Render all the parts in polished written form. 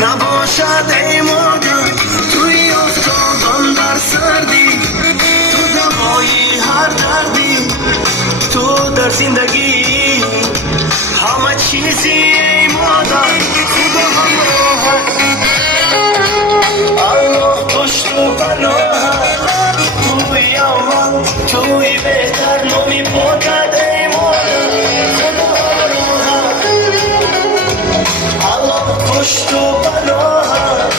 نباشد ای مادر توی افتادن در سردی، تو دوایی هر دردی، تو در زندگی همه چیزی ای مادر. خدا همراهت، الله پشت و پناهت، توی اول توی بهتر نمی پاکد ای مادر. خدا همراهت، الله پشت و پناهت،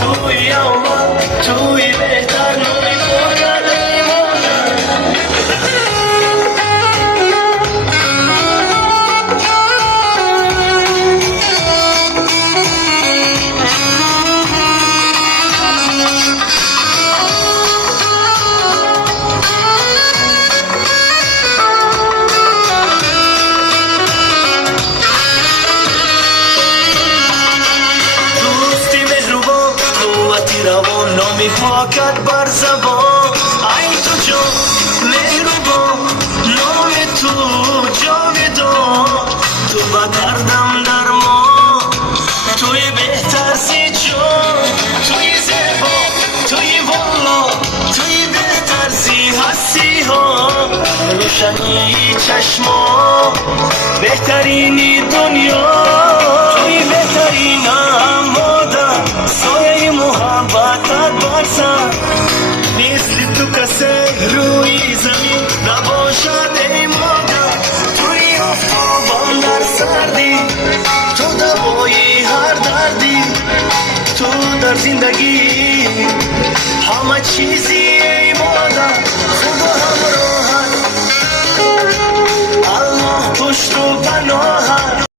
توی اول توی بهتر نمی پاکد ای مادر. روان نامی پاکت بر زبان، ای تو جان مهربان، نام تو جاودان، تو با دردم درمان، توی بهتر سی جان، توی زیبا، توی والا، توی بهتر سی هستی ها، روشنی چشما، بهترینی دنیا، توی بهترینم مادر، سایه محبتت برسن، نیستی تو کسی روی زمین نباشد ای مادر. توی آفتابم در سردی، تو دوایی هر دردی، تو در زندگی همه چیزی ای مادر. خدا همراهت، الله پشت و پناه